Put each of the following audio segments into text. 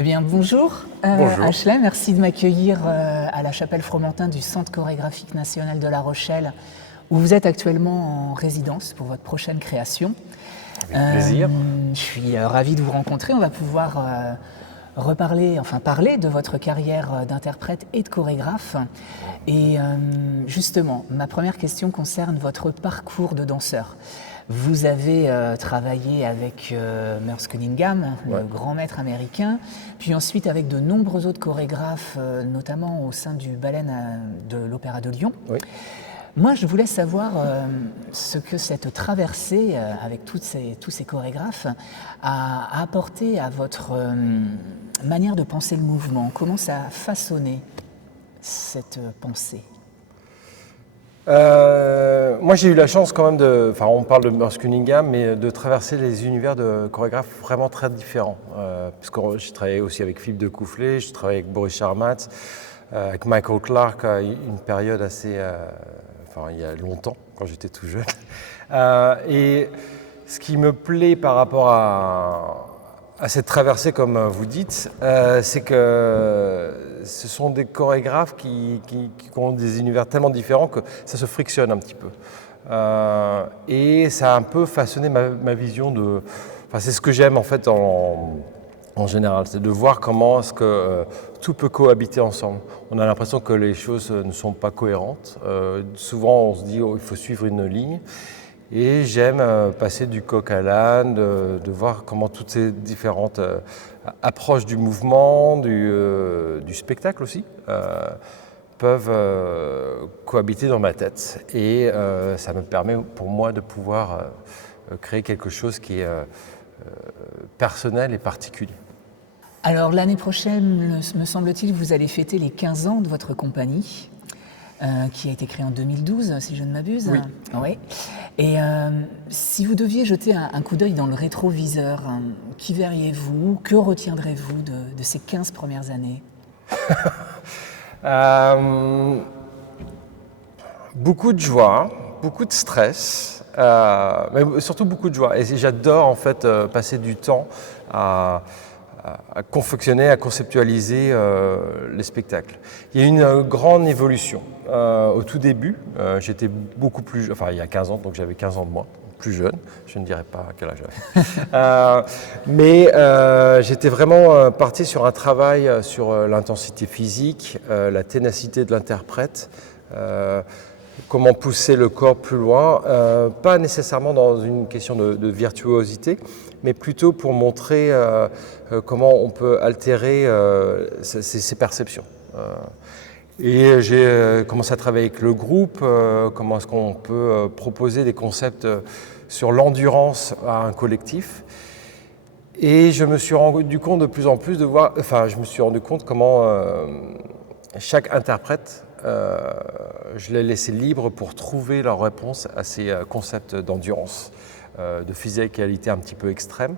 Eh bien, bonjour, Bonjour. Ashley, merci de m'accueillir à la chapelle Fromentin du Centre chorégraphique national de La Rochelle, où vous êtes actuellement en résidence pour votre prochaine création. Avec plaisir. Je suis ravi de vous rencontrer. On va pouvoir parler de votre carrière d'interprète et de chorégraphe. Et justement, ma première question concerne votre parcours de danseur. Vous avez travaillé avec Merce Cunningham, le grand maître américain, puis ensuite avec de nombreux autres chorégraphes, notamment au sein du ballet de l'Opéra de Lyon. Oui. Moi, je voulais savoir ce que cette traversée avec tous ces chorégraphes a apporté à votre manière de penser le mouvement. Comment ça a façonné cette pensée? Moi, j'ai eu la chance quand même on parle de Merce Cunningham, mais de traverser les univers de chorégraphes vraiment très différents. Parce que j'ai travaillé aussi avec Philippe de Coufflet, j'ai travaillé avec Boris Charmat, avec Michael Clarke à une période assez, il y a longtemps, quand j'étais tout jeune. Et ce qui me plaît par rapport à cette traversée, comme vous dites, c'est que ce sont des chorégraphes qui ont des univers tellement différents que ça se frictionne un petit peu. Et ça a un peu façonné ma vision de... c'est ce que j'aime en fait en général, c'est de voir comment est-ce que tout peut cohabiter ensemble. On a l'impression que les choses ne sont pas cohérentes. Souvent on se dit il faut suivre une ligne. Et j'aime passer du coq à l'âne, de voir comment toutes ces différentes approches du mouvement, du spectacle aussi, peuvent cohabiter dans ma tête. Et ça me permet pour moi de pouvoir créer quelque chose qui est personnel et particulier. Alors l'année prochaine, me semble-t-il, vous allez fêter les 15 ans de votre compagnie. Qui a été créée en 2012, si je ne m'abuse. Oui. Oui. Et si vous deviez jeter un coup d'œil dans le rétroviseur, qui verriez-vous? Que retiendrez-vous de ces 15 premières années? Beaucoup de joie, beaucoup de stress, mais surtout beaucoup de joie. Et j'adore en fait passer du temps à confectionner, à conceptualiser les spectacles. Il y a eu une grande évolution. Au tout début, j'étais beaucoup plus... il y a 15 ans, donc j'avais 15 ans de moins, plus jeune. Je ne dirais pas quel âge j'avais. Mais j'étais vraiment parti sur un travail sur l'intensité physique, la ténacité de l'interprète, comment pousser le corps plus loin, pas nécessairement dans une question de virtuosité, mais plutôt pour montrer comment on peut altérer ses perceptions. Et j'ai commencé à travailler avec le groupe, comment est-ce qu'on peut proposer des concepts sur l'endurance à un collectif. Et je me suis rendu compte de plus en plus je me suis rendu compte comment chaque interprète, je l'ai laissé libre pour trouver leur réponse à ces concepts d'endurance, de physicalité un petit peu extrême.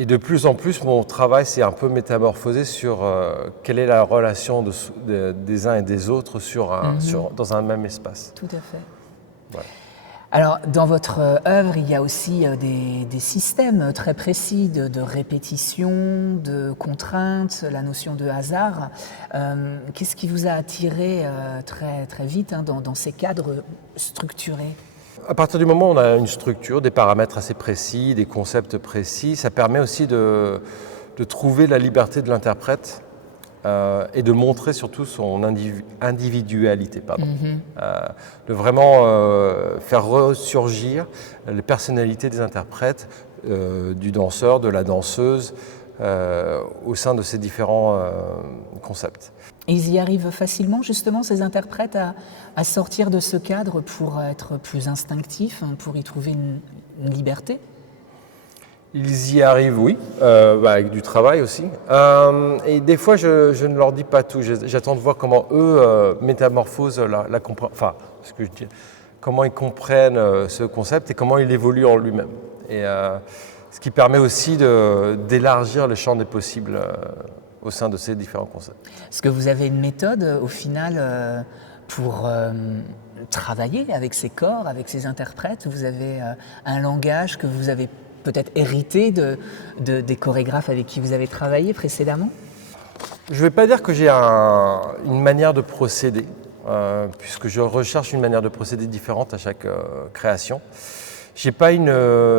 Et de plus en plus, mon travail s'est un peu métamorphosé sur quelle est la relation des uns et des autres dans un même espace. Tout à fait. Voilà. Alors, dans votre œuvre, il y a aussi des systèmes très précis de répétition, de contraintes, la notion de hasard. Qu'est-ce qui vous a attiré très, très vite dans ces cadres structurés? À partir du moment où on a une structure, des paramètres assez précis, des concepts précis, ça permet aussi de trouver la liberté de l'interprète et de montrer surtout son individualité. De vraiment faire ressurgir les personnalités des interprètes, du danseur, de la danseuse, au sein de ces différents concepts. Ils y arrivent facilement, justement, ces interprètes, à sortir de ce cadre pour être plus instinctifs, pour y trouver une liberté? Ils y arrivent, oui, avec du travail aussi. Et des fois, je ne leur dis pas tout. J'attends de voir comment eux métamorphosent comment ils comprennent ce concept et comment il évolue en lui-même. Et ce qui permet aussi d'élargir le champ des possibles au sein de ces différents concepts. Est-ce que vous avez une méthode, au final, pour travailler avec ces corps, avec ces interprètes? Vous avez un langage que vous avez peut-être hérité des chorégraphes avec qui vous avez travaillé précédemment? Je ne vais pas dire que j'ai une manière de procéder, puisque je recherche une manière de procéder différente à chaque création. Je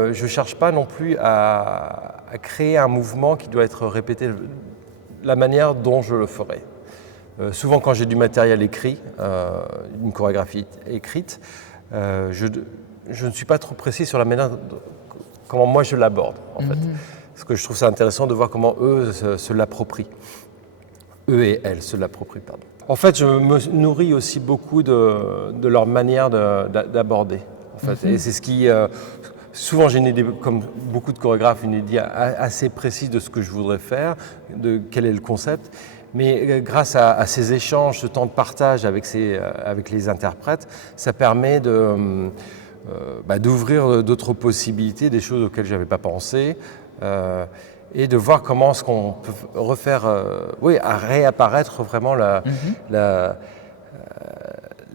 ne cherche pas non plus à créer un mouvement qui doit être répété de la manière dont je le ferai. Souvent quand j'ai du matériel écrit, une chorégraphie écrite, je ne suis pas trop précis sur la manière comment moi je l'aborde en fait. Parce que je trouve ça intéressant de voir comment eux se l'approprient. Eux et elles se l'approprient, pardon. En fait, je me nourris aussi beaucoup de leur manière d'aborder. En fait. Et c'est ce qui... souvent, j'ai une idée, comme beaucoup de chorégraphes, une idée assez précise de ce que je voudrais faire, de quel est le concept. Mais grâce à ces échanges, ce temps de partage avec les interprètes, ça permet d'ouvrir d'autres possibilités, des choses auxquelles je n'avais pas pensé. Et de voir comment est-ce qu'on peut refaire, à réapparaître vraiment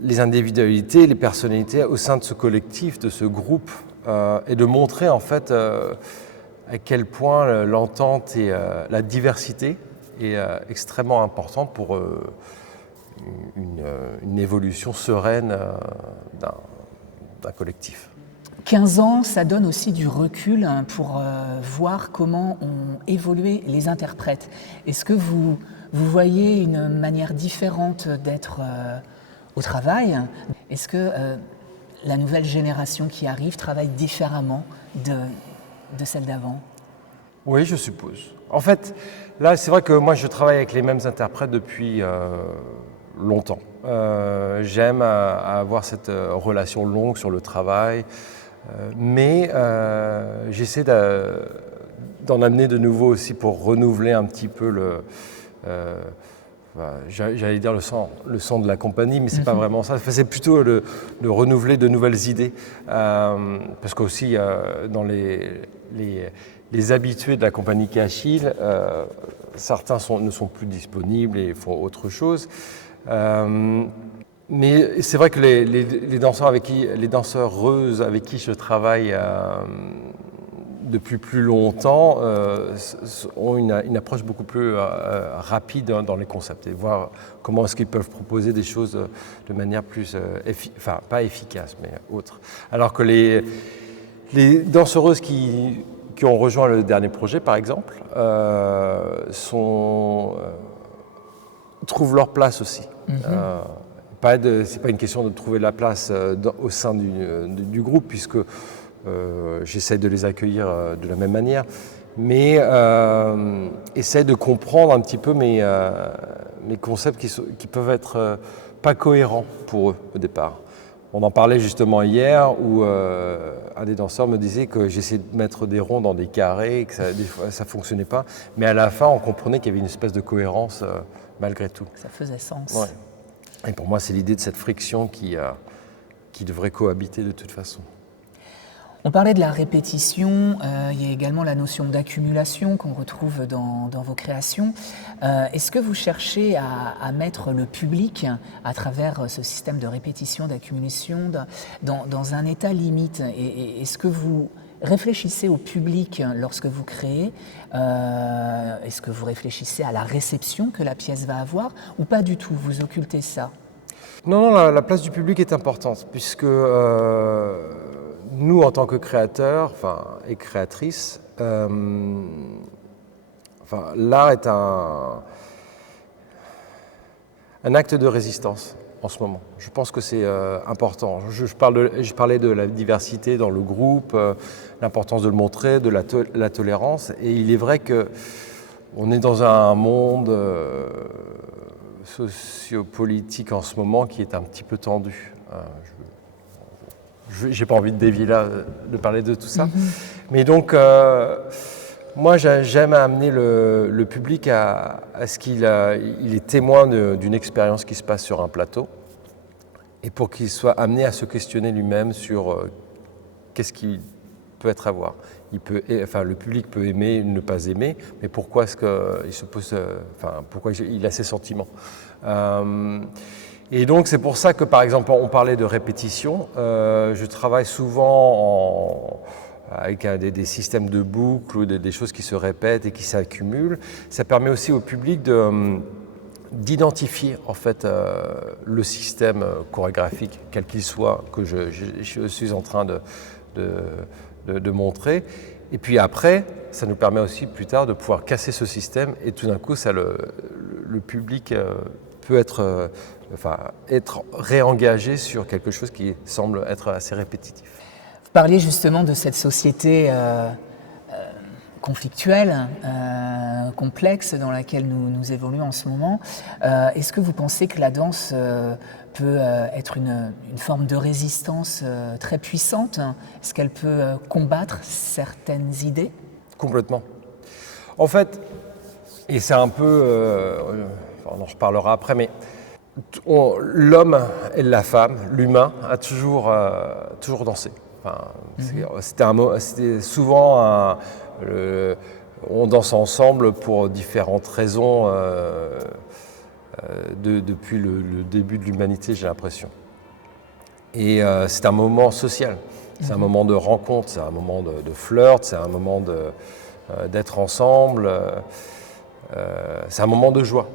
les individualités, les personnalités au sein de ce collectif, de ce groupe, et de montrer en fait à quel point l'entente et la diversité est extrêmement importante pour une évolution sereine d'un collectif. 15 ans, ça donne aussi du recul pour voir comment ont évolué les interprètes. Est-ce que vous voyez une manière différente d'être au travail? Est-ce que la nouvelle génération qui arrive travaille différemment de celle d'avant? Oui, je suppose. En fait, là, c'est vrai que moi, je travaille avec les mêmes interprètes depuis longtemps. J'aime avoir cette relation longue sur le travail. Mais j'essaie d'en amener de nouveau aussi pour renouveler un petit peu j'allais dire le sang de la compagnie, mais c'est pas vraiment ça. C'est plutôt de renouveler de nouvelles idées. Parce qu'aussi, dans les habitués de la compagnie Achille, certains ne sont plus disponibles et font autre chose. Mais c'est vrai que les danseuses avec qui je travaille depuis plus longtemps ont une approche beaucoup plus rapide dans les concepts et voir comment est-ce qu'ils peuvent proposer des choses de manière plus, pas efficace, mais autre. Alors que les danseuses qui ont rejoint le dernier projet, par exemple, trouvent leur place aussi. C'est pas une question de trouver la place au sein du groupe, puisque j'essaie de les accueillir de la même manière, mais essaie de comprendre un petit peu mes concepts qui peuvent être pas cohérents pour eux au départ. On en parlait justement hier où un des danseurs me disait que j'essayais de mettre des ronds dans des carrés, et que des fois ça fonctionnait pas, mais à la fin on comprenait qu'il y avait une espèce de cohérence malgré tout. Ça faisait sens. Ouais. Et pour moi, c'est l'idée de cette friction qui devrait cohabiter de toute façon. On parlait de la répétition, il y a également la notion d'accumulation qu'on retrouve dans vos créations. Est-ce que vous cherchez à mettre le public, à travers ce système de répétition, d'accumulation, dans un état limite? Et est-ce que vous réfléchissez au public lorsque vous créez? Est-ce que vous réfléchissez à la réception que la pièce va avoir ou pas du tout? Vous occultez ça? Non, la place du public est importante puisque nous, en tant que créateurs et créatrices, l'art est un acte de résistance en ce moment. Je pense que c'est important. Je parlais de la diversité dans le groupe, l'importance de le montrer, de la tolérance. Et il est vrai qu'on est dans un monde sociopolitique en ce moment qui est un petit peu tendu. J'ai pas envie de dévier là, de parler de tout ça. Mais donc, moi, j'aime amener le public à ce qu'il est témoin d'une expérience qui se passe sur un plateau et pour qu'il soit amené à se questionner lui-même sur qu'est-ce qu'il peut être à voir. Le public peut aimer, ne pas aimer, mais pourquoi est-ce qu'il se pose, pourquoi il a ces sentiments. Et donc c'est pour ça que par exemple on parlait de répétition. Je travaille souvent avec des systèmes de boucles ou des choses qui se répètent et qui s'accumulent. Ça permet aussi au public d'identifier en fait le système chorégraphique, quel qu'il soit, que je suis en train de montrer. Et puis après, ça nous permet aussi plus tard de pouvoir casser ce système et tout d'un coup, le public peut être réengagé sur quelque chose qui semble être assez répétitif. Vous parliez justement de cette société conflictuelle, complexe dans laquelle nous évoluons en ce moment. Est-ce que vous pensez que la danse peut être une forme de résistance très puissante? Est-ce qu'elle peut combattre certaines idées? Complètement. En fait, et c'est un peu, on en reparlera après, mais l'homme et la femme, l'humain, a toujours dansé. Enfin, c'était souvent on danse ensemble pour différentes raisons depuis le début de l'humanité, j'ai l'impression. Et c'est un moment social, c'est un moment de rencontre, c'est un moment de flirt, c'est un moment d'être ensemble, c'est un moment de joie.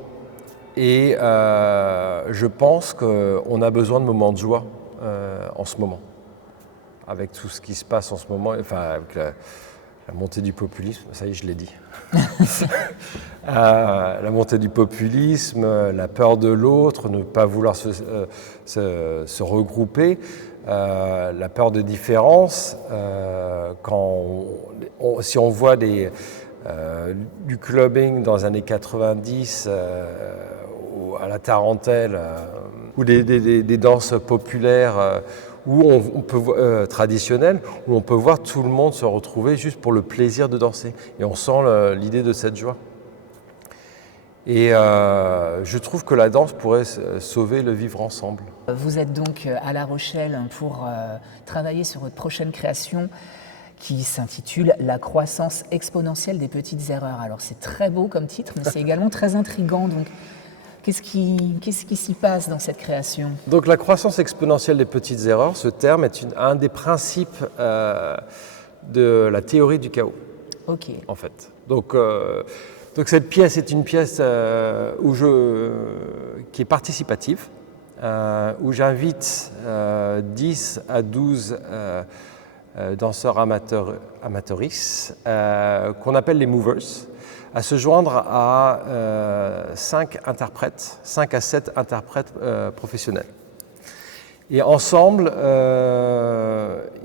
Et je pense qu'on a besoin de moments de joie en ce moment, avec tout ce qui se passe en ce moment, enfin avec la montée du populisme, ça y est, je l'ai dit. La montée du populisme, la peur de l'autre, ne pas vouloir se regrouper, la peur de différence. Si on voit du clubbing dans les années 90 à la tarentelle, ou des danses populaires traditionnelles, où on peut voir tout le monde se retrouver juste pour le plaisir de danser. Et on sent l'idée de cette joie. Et je trouve que la danse pourrait sauver le vivre ensemble. Vous êtes donc à La Rochelle pour travailler sur votre prochaine création qui s'intitule « La croissance exponentielle des petites erreurs ». Alors c'est très beau comme titre, mais c'est également très intriguant. Donc, qu'est-ce qui s'y passe dans cette création? Donc la croissance exponentielle des petites erreurs, ce terme est un des principes de la théorie du chaos. Ok. En fait. Donc cette pièce est une pièce qui est participative, où j'invite 10 à 12 danseurs amateuristes, qu'on appelle les movers, à se joindre à 5 à 7 interprètes professionnels. Et ensemble,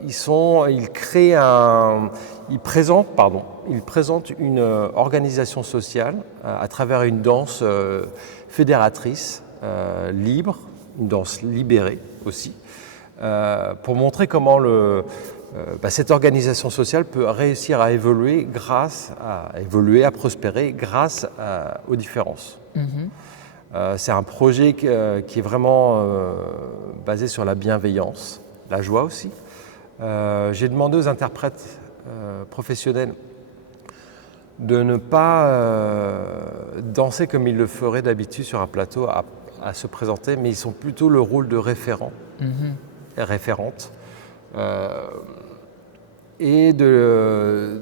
ils présentent une organisation sociale à travers une danse fédératrice, libre, une danse libérée aussi, pour montrer comment cette organisation sociale peut réussir à évoluer, à prospérer grâce aux différences. C'est un projet qui est vraiment basé sur la bienveillance, la joie aussi. J'ai demandé aux interprètes professionnels de ne pas danser comme ils le feraient d'habitude sur un plateau à se présenter, mais ils ont plutôt le rôle de référent et référente. Et de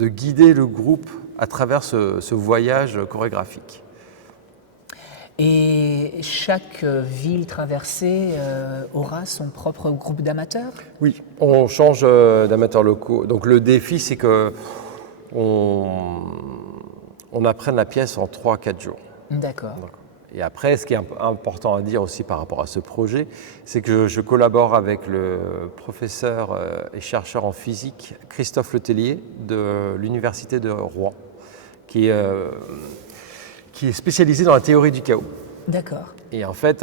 guider le groupe à travers ce voyage chorégraphique. Et chaque ville traversée aura son propre groupe d'amateurs? Oui, on change d'amateurs locaux. Donc le défi, c'est qu'on apprenne la pièce en 3-4 jours. D'accord. Et après, ce qui est important à dire aussi par rapport à ce projet, c'est que je collabore avec le professeur et chercheur en physique Christophe Letellier de l'Université de Rouen, qui est spécialisé dans la théorie du chaos. D'accord. Et en fait,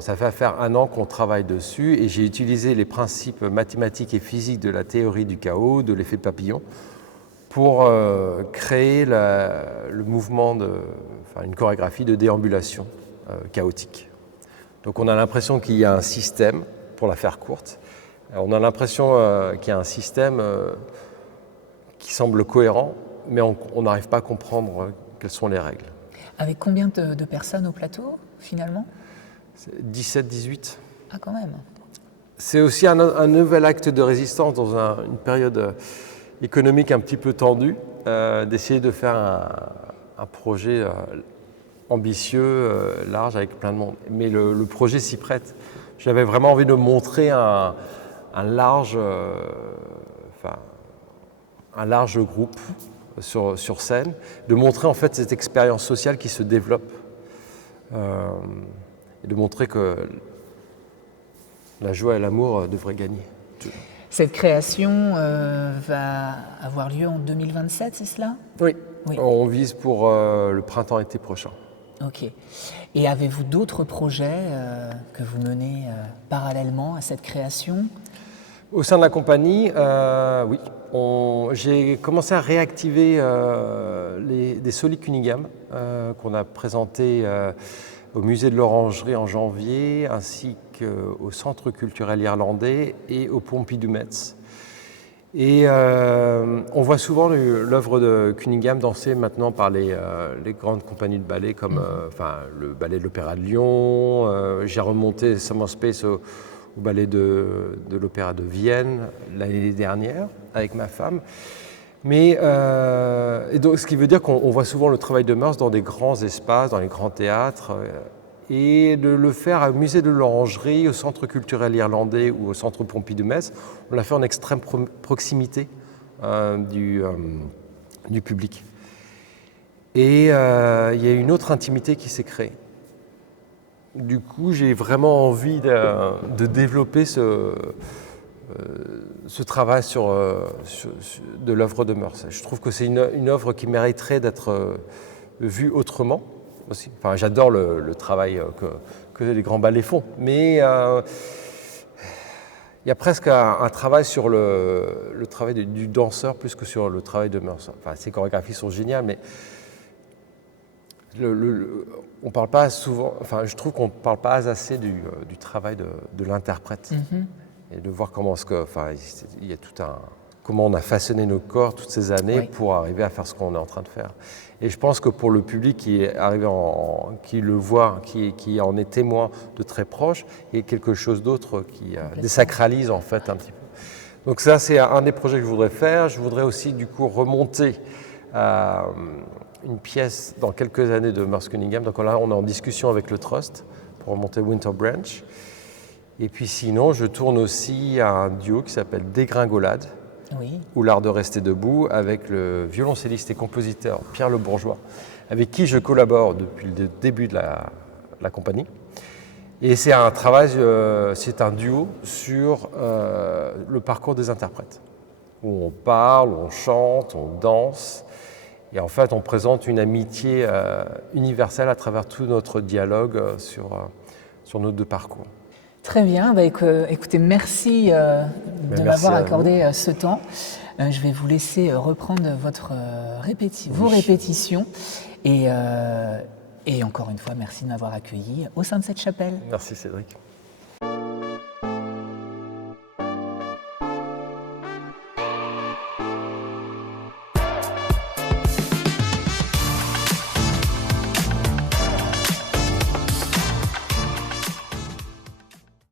ça fait faire 1 an qu'on travaille dessus et j'ai utilisé les principes mathématiques et physiques de la théorie du chaos, de l'effet papillon, pour créer le mouvement une chorégraphie de déambulation chaotique. Donc on a l'impression qu'il y a un système, pour la faire courte, on a l'impression qu'il y a un système qui semble cohérent, mais on n'arrive pas à comprendre quelles sont les règles. Avec combien de personnes au plateau, finalement? 17-18. Ah, quand même. c'est aussi un nouvel acte de résistance dans une période économique un petit peu tendue, d'essayer de faire un projet ambitieux, large, avec plein de monde. Mais le projet s'y prête. J'avais vraiment envie de montrer un large groupe sur scène, de montrer en fait cette expérience sociale qui se développe et de montrer que la joie et l'amour devraient gagner. Cette création va avoir lieu en 2027, c'est cela? Oui. Oui. On vise pour le printemps-été prochain. Ok. Et avez-vous d'autres projets que vous menez parallèlement à cette création? Au sein de la compagnie, oui. J'ai commencé à réactiver des Soli Cunningham qu'on a présentés au musée de l'Orangerie en janvier, ainsi qu'au Centre culturel irlandais et au Pompidou Metz. Et on voit souvent l'œuvre de Cunningham dansée maintenant par les grandes compagnies de ballet comme le ballet de l'Opéra de Lyon. J'ai remonté Summer Space au ballet de l'Opéra de Vienne l'année dernière avec ma femme. Mais et donc, ce qui veut dire qu'on voit souvent le travail de Merce dans des grands espaces, dans les grands théâtres. Et de le faire au musée de l'Orangerie, au Centre culturel irlandais ou au Centre Pompidou Metz, on l'a fait en extrême proximité du public. Et il y a une autre intimité qui s'est créée. Du coup, j'ai vraiment envie de développer ce travail de l'œuvre de Merce. Je trouve que c'est une œuvre qui mériterait d'être vue autrement. Aussi. Enfin, j'adore le travail que les grands ballets font, mais il y a presque un travail sur le travail du danseur plus que sur le travail de Merce. Enfin, ces chorégraphies sont géniales, mais on parle pas souvent. Enfin, je trouve qu'on ne parle pas assez du travail de l'interprète et de voir comment il y a comment on a façonné nos corps toutes ces années pour arriver à faire ce qu'on est en train de faire. Et je pense que pour le public qui est arrivé qui le voit, qui en est témoin de très proche, il y a quelque chose d'autre qui désacralise en fait un petit peu. Donc ça, c'est un des projets que je voudrais faire. Je voudrais aussi du coup remonter une pièce dans quelques années de Merce Cunningham. Donc là, on est en discussion avec le Trust pour remonter Winter Branch. Et puis sinon, je tourne aussi un duo qui s'appelle Dégringolade. Oui. Ou l'art de rester debout, avec le violoncelliste et compositeur Pierre Le Bourgeois, avec qui je collabore depuis le début de la compagnie. Et c'est un travail, c'est un duo sur le parcours des interprètes, où on parle, on chante, on danse, et en fait on présente une amitié universelle à travers tout notre dialogue sur nos deux parcours. Très bien, écoutez, merci de m'avoir accordé ce temps. Je vais vous laisser reprendre vos répétitions et encore une fois, merci de m'avoir accueilli au sein de cette chapelle. Merci Cédric.